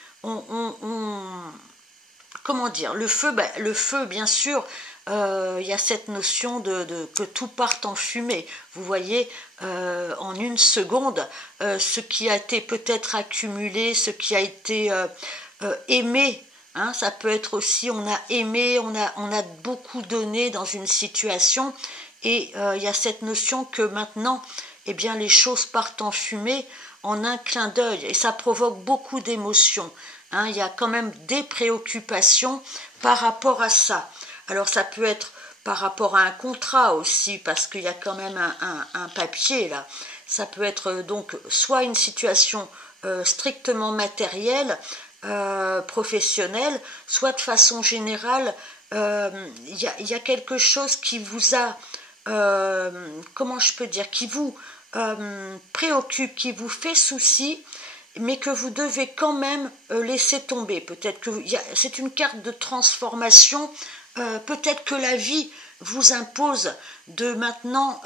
Comment dire, le feu, bien sûr, il y a cette notion que tout parte en fumée. Vous voyez, en une seconde, ce qui a été peut-être accumulé, ce qui a été aimé, hein, ça peut être aussi, on a aimé, on a beaucoup donné dans une situation, et il y a cette notion que maintenant, eh bien, les choses partent en fumée en un clin d'œil, et ça provoque beaucoup d'émotions. Hein, il y a quand même des préoccupations par rapport à ça. Alors ça peut être par rapport à un contrat aussi, parce qu'il y a quand même un papier là. Ça peut être donc soit une situation strictement matérielle, professionnelle, soit de façon générale, il y a quelque chose qui vous a, comment je peux dire, qui vous préoccupe, qui vous fait souci, mais que vous devez quand même laisser tomber. Peut-être que c'est une carte de transformation. Peut-être que la vie vous impose de maintenant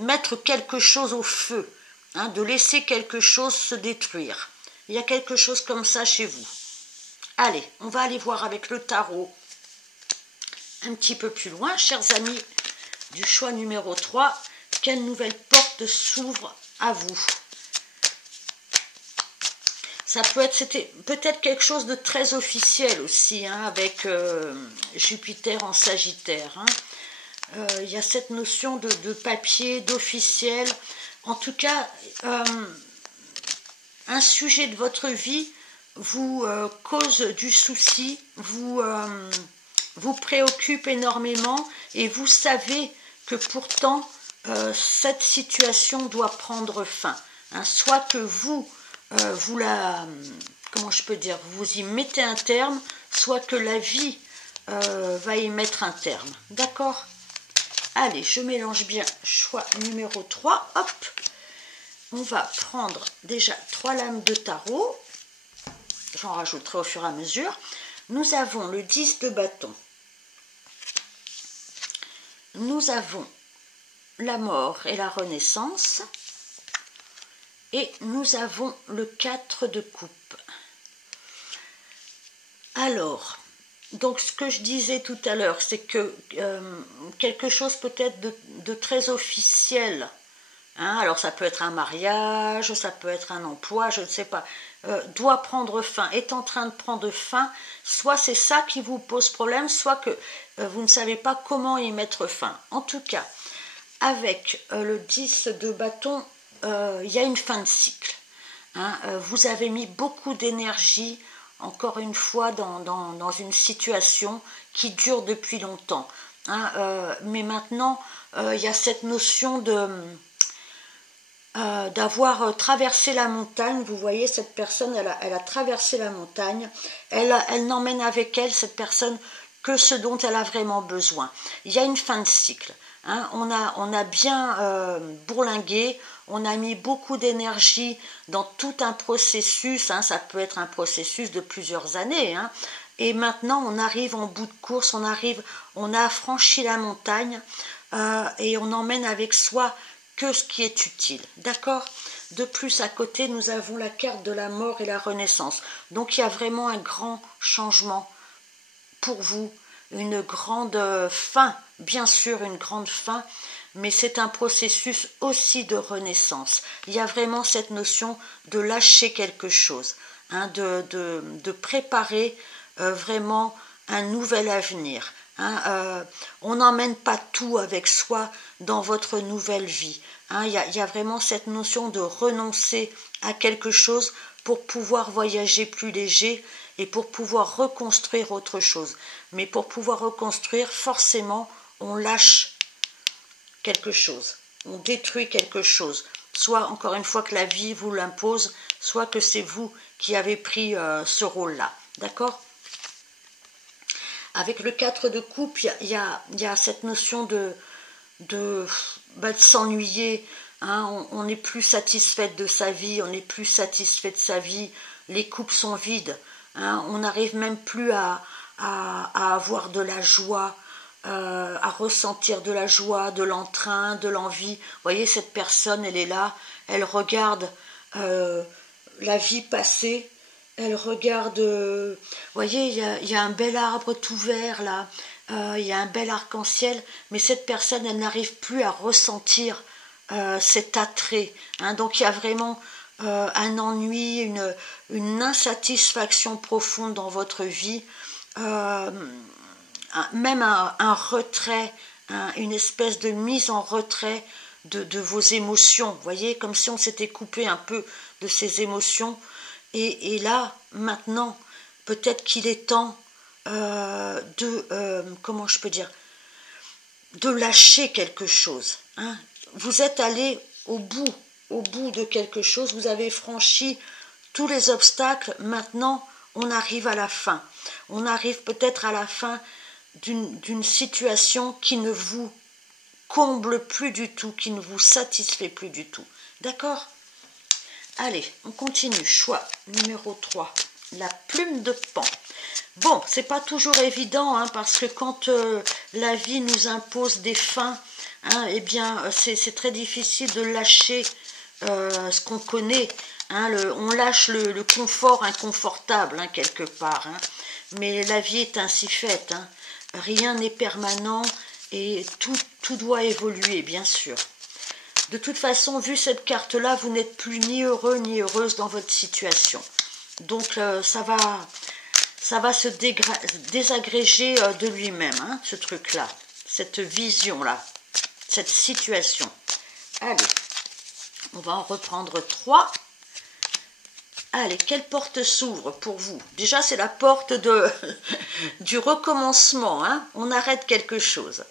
mettre quelque chose au feu, hein, de laisser quelque chose se détruire. Il y a quelque chose comme ça chez vous. Allez, on va aller voir avec le tarot un petit peu plus loin, chers amis du choix numéro 3. Quelle nouvelle porte s'ouvre à vous? Ça peut être, c'était peut-être quelque chose de très officiel aussi, hein, avec Jupiter en Sagittaire. Hein. Il y a cette notion de papier, d'officiel. En tout cas, un sujet de votre vie vous cause du souci, vous préoccupe énormément et vous savez que pourtant cette situation doit prendre fin. Hein. Soit que vous comment je peux dire, vous y mettez un terme, soit que la vie va y mettre un terme. D'accord? Allez, je mélange bien. Choix numéro 3. Hop. On va prendre déjà 3 lames de tarot. J'en rajouterai au fur et à mesure. Nous avons le 10 de bâton. Nous avons la mort et la renaissance. Et nous avons le 4 de coupe. Alors, donc ce que je disais tout à l'heure, c'est que quelque chose peut-être de très officiel, hein, alors ça peut être un mariage, ça peut être un emploi, je ne sais pas, doit prendre fin, est en train de prendre fin, soit c'est ça qui vous pose problème, soit que vous ne savez pas comment y mettre fin. En tout cas, avec le 10 de bâton, il y a une fin de cycle. Hein. Vous avez mis beaucoup d'énergie, encore une fois, dans une situation qui dure depuis longtemps. Hein. Mais maintenant, il y a cette notion d'avoir traversé la montagne. Vous voyez, cette personne, elle a traversé la montagne. Elle n'emmène avec elle, cette personne, que ce dont elle a vraiment besoin. Il y a une fin de cycle. Hein. On a bien bourlingué, on a mis beaucoup d'énergie dans tout un processus, hein, ça peut être un processus de plusieurs années, hein, et maintenant on arrive en bout de course, on a franchi la montagne et on emmène avec soi que ce qui est utile, d'accord? De plus, à côté, nous avons la carte de la mort et la renaissance, donc il y a vraiment un grand changement pour vous, une grande fin, bien sûr une grande fin, mais c'est un processus aussi de renaissance. Il y a vraiment cette notion de lâcher quelque chose, hein, de préparer vraiment un nouvel avenir. Hein. On n'emmène pas tout avec soi dans votre nouvelle vie. Hein. Il y a vraiment cette notion de renoncer à quelque chose pour pouvoir voyager plus léger et pour pouvoir reconstruire autre chose. Mais pour pouvoir reconstruire, forcément, on lâche quelque chose, on détruit quelque chose, soit encore une fois que la vie vous l'impose, soit que c'est vous qui avez pris ce rôle-là, d'accord? Avec le 4 de coupe, il y a cette notion de s'ennuyer, hein, on n'est plus satisfait de sa vie, on n'est plus satisfait de sa vie, les coupes sont vides, hein, on n'arrive même plus à avoir de la joie, à ressentir de la joie, de l'entrain, de l'envie. Vous voyez, cette personne, elle est là, elle regarde la vie passer, elle regarde, vous voyez, il y a un bel arbre tout vert là, il y a un bel arc-en-ciel, mais cette personne, elle n'arrive plus à ressentir cet attrait. Hein. Donc il y a vraiment un ennui, une insatisfaction profonde dans votre vie, même un retrait, une espèce de mise en retrait de vos émotions, vous voyez, comme si on s'était coupé un peu de ces émotions, et là, maintenant, peut-être qu'il est temps comment je peux dire, de lâcher quelque chose, hein. Vous êtes allé au bout de quelque chose, vous avez franchi tous les obstacles, maintenant on arrive à la fin, on arrive peut-être à la fin d'une situation qui ne vous comble plus du tout, qui ne vous satisfait plus du tout, d'accord? Allez, on continue, choix numéro 3, la plume de Pan. Bon, c'est pas toujours évident, hein, parce que quand la vie nous impose des fins, hein, eh bien, c'est très difficile de lâcher ce qu'on connaît, Hein, on lâche le confort inconfortable, hein, quelque part. Hein. Mais la vie est ainsi faite. Hein. Rien n'est permanent et tout doit évoluer, bien sûr. De toute façon, vu cette carte-là, vous n'êtes plus ni heureux ni heureuse dans votre situation. Donc, ça va se désagréger de lui-même, hein, ce truc-là, cette vision-là, cette situation. Allez, on va en reprendre 3. Allez, quelle porte s'ouvre pour vous? Déjà, c'est la porte du recommencement. Hein. On arrête quelque chose.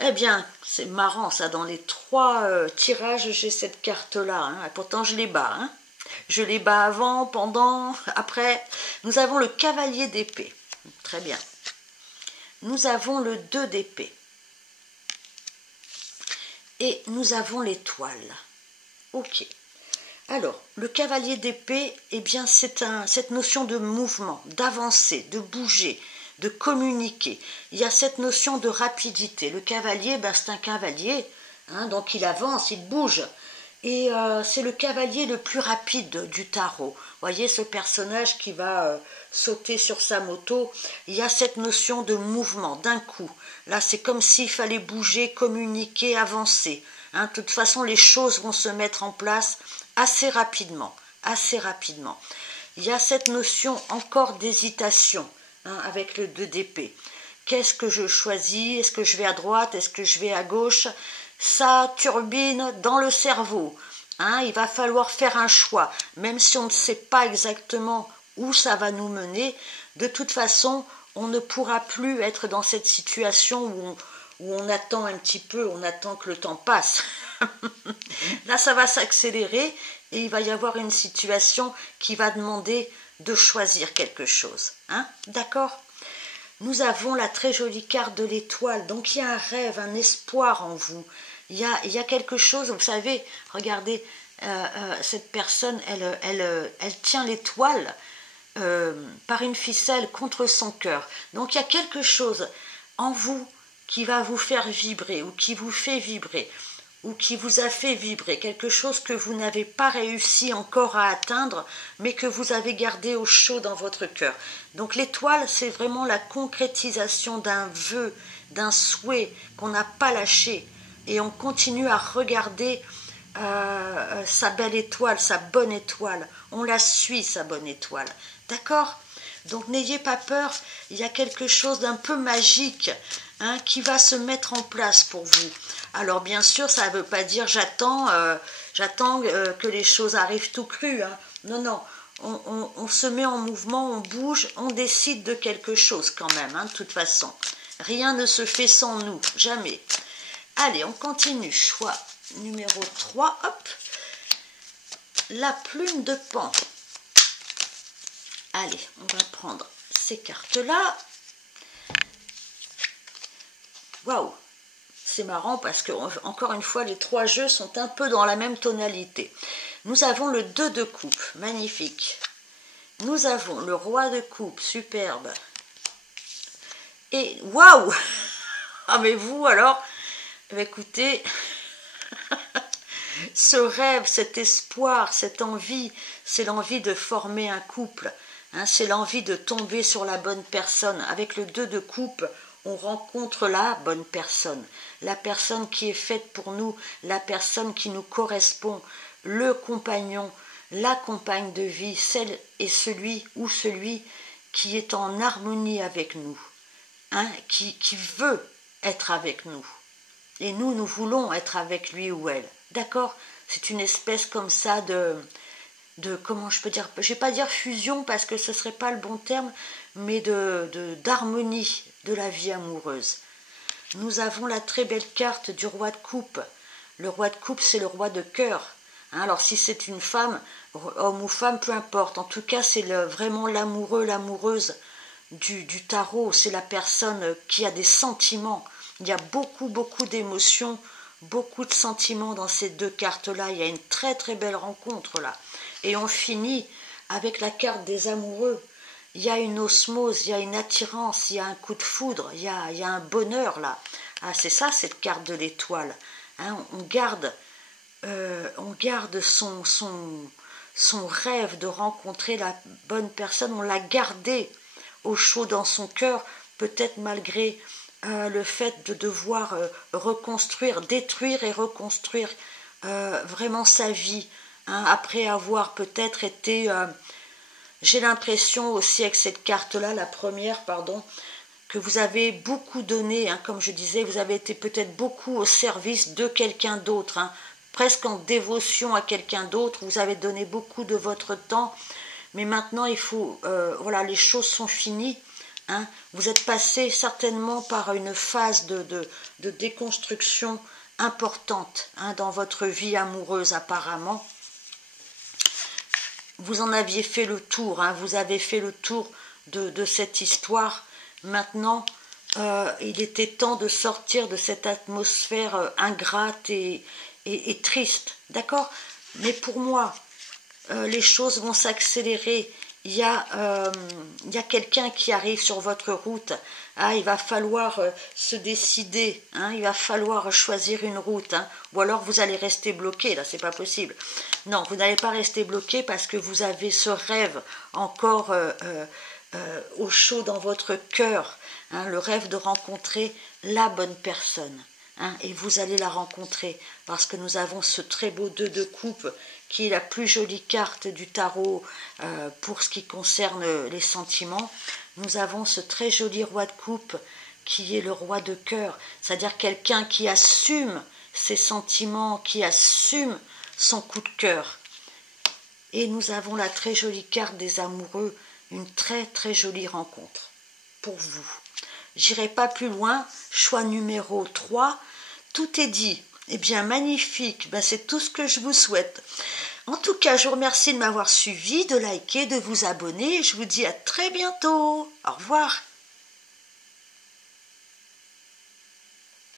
Eh bien, c'est marrant, ça. Dans les 3 tirages, j'ai cette carte-là. Hein. Pourtant, je les bats. Hein. Je les bats avant, pendant, après. Nous avons le cavalier d'épée. Très bien. Nous avons le 2 d'épée. Et nous avons l'étoile. Ok. Alors, le cavalier d'épée, eh bien, c'est cette notion de mouvement, d'avancer, de bouger, de communiquer. Il y a cette notion de rapidité. Le cavalier, ben, c'est un cavalier, hein, donc il avance, il bouge. Et c'est le cavalier le plus rapide du tarot. Vous voyez, ce personnage qui va sauter sur sa moto, il y a cette notion de mouvement, d'un coup. Là, c'est comme s'il fallait bouger, communiquer, avancer. Hein, de toute façon, les choses vont se mettre en place assez rapidement, assez rapidement. Il y a cette notion encore d'hésitation, hein, avec le 2 d'épée. Qu'est-ce que je choisis? Est-ce que je vais à droite? Est-ce que je vais à gauche? Ça turbine dans le cerveau. Hein, il va falloir faire un choix, même si on ne sait pas exactement où ça va nous mener. De toute façon, on ne pourra plus être dans cette situation où on attend un petit peu, on attend que le temps passe. Là, ça va s'accélérer et il va y avoir une situation qui va demander de choisir quelque chose. Hein? D'accord? Nous avons la très jolie carte de l'étoile. Donc, il y a un rêve, un espoir en vous. Il y a quelque chose, vous savez, regardez, cette personne, elle tient l'étoile par une ficelle contre son cœur. Donc, il y a quelque chose en vous qui va vous faire vibrer ou qui vous fait vibrer ou qui vous a fait vibrer, quelque chose que vous n'avez pas réussi encore à atteindre, mais que vous avez gardé au chaud dans votre cœur. Donc l'étoile, c'est vraiment la concrétisation d'un vœu, d'un souhait qu'on n'a pas lâché, et on continue à regarder sa belle étoile, sa bonne étoile, on la suit, sa bonne étoile, d'accord? Donc n'ayez pas peur, il y a quelque chose d'un peu magique, hein, qui va se mettre en place pour vous. Alors bien sûr, ça ne veut pas dire j'attends que les choses arrivent tout cru. Hein. Non, non, on se met en mouvement, on bouge, on décide de quelque chose quand même, hein, de toute façon. Rien ne se fait sans nous, jamais. Allez, on continue. Choix numéro 3, hop. La plume de Pan. Allez, on va prendre ces cartes-là. Waouh! C'est marrant parce que, encore une fois, les 3 jeux sont un peu dans la même tonalité. Nous avons le 2 de coupe, magnifique. Nous avons le roi de coupe, superbe. Et waouh! Ah mais vous alors, écoutez, ce rêve, cet espoir, cette envie, c'est l'envie de former un couple. Hein, c'est l'envie de tomber sur la bonne personne. Avec le 2 de coupe, on rencontre la bonne personne, la personne qui est faite pour nous, la personne qui nous correspond, le compagnon, la compagne de vie, celle et celui ou celui qui est en harmonie avec nous, hein, qui veut être avec nous. Et nous, nous voulons être avec lui ou elle. D'accord? C'est une espèce comme ça de comment je peux dire, je ne vais pas dire fusion parce que ce ne serait pas le bon terme, mais d'harmonie de la vie amoureuse. Nous avons la très belle carte du roi de coupe. Le roi de coupe, c'est le roi de cœur. Hein, alors si c'est une femme, homme ou femme, peu importe. En tout cas, c'est vraiment l'amoureux, l'amoureuse du tarot. C'est la personne qui a des sentiments. Il y a beaucoup, beaucoup d'émotions, beaucoup de sentiments dans ces 2 cartes-là. Il y a une très, très belle rencontre là. Et on finit avec la carte des amoureux. Il y a une osmose, il y a une attirance, il y a un coup de foudre, il y a un bonheur là. Ah, c'est ça cette carte de l'étoile. Hein, on garde son rêve de rencontrer la bonne personne, on l'a gardé au chaud dans son cœur, peut-être malgré le fait de devoir reconstruire, détruire et reconstruire vraiment sa vie, hein, après avoir peut-être été, j'ai l'impression aussi avec cette carte-là, la première, pardon, que vous avez beaucoup donné, hein, comme je disais, vous avez été peut-être beaucoup au service de quelqu'un d'autre, hein, presque en dévotion à quelqu'un d'autre, vous avez donné beaucoup de votre temps, mais maintenant il faut, voilà, les choses sont finies, hein, vous êtes passé certainement par une phase de déconstruction importante, hein, dans votre vie amoureuse apparemment. Vous en aviez fait le tour, hein, vous avez fait le tour de cette histoire. Maintenant, il était temps de sortir de cette atmosphère ingrate et triste, d'accord? Mais pour moi, les choses vont s'accélérer. Il y a quelqu'un qui arrive sur votre route. Ah, il va falloir se décider, hein, il va falloir choisir une route, hein, ou alors vous allez rester bloqué, là, c'est pas possible. Non, vous n'allez pas rester bloqué parce que vous avez ce rêve encore au chaud dans votre cœur, hein, le rêve de rencontrer la bonne personne, hein, et vous allez la rencontrer parce que nous avons ce très beau 2 de coupe qui est la plus jolie carte du tarot pour ce qui concerne les sentiments. Nous avons ce très joli roi de coupe qui est le roi de cœur, c'est-à-dire quelqu'un qui assume ses sentiments, qui assume son coup de cœur. Et nous avons la très jolie carte des amoureux, une très très jolie rencontre pour vous. J'irai pas plus loin, choix numéro 3, tout est dit. Eh bien, magnifique, ben, c'est tout ce que je vous souhaite. En tout cas, je vous remercie de m'avoir suivi, de liker, de vous abonner. Je vous dis à très bientôt. Au revoir.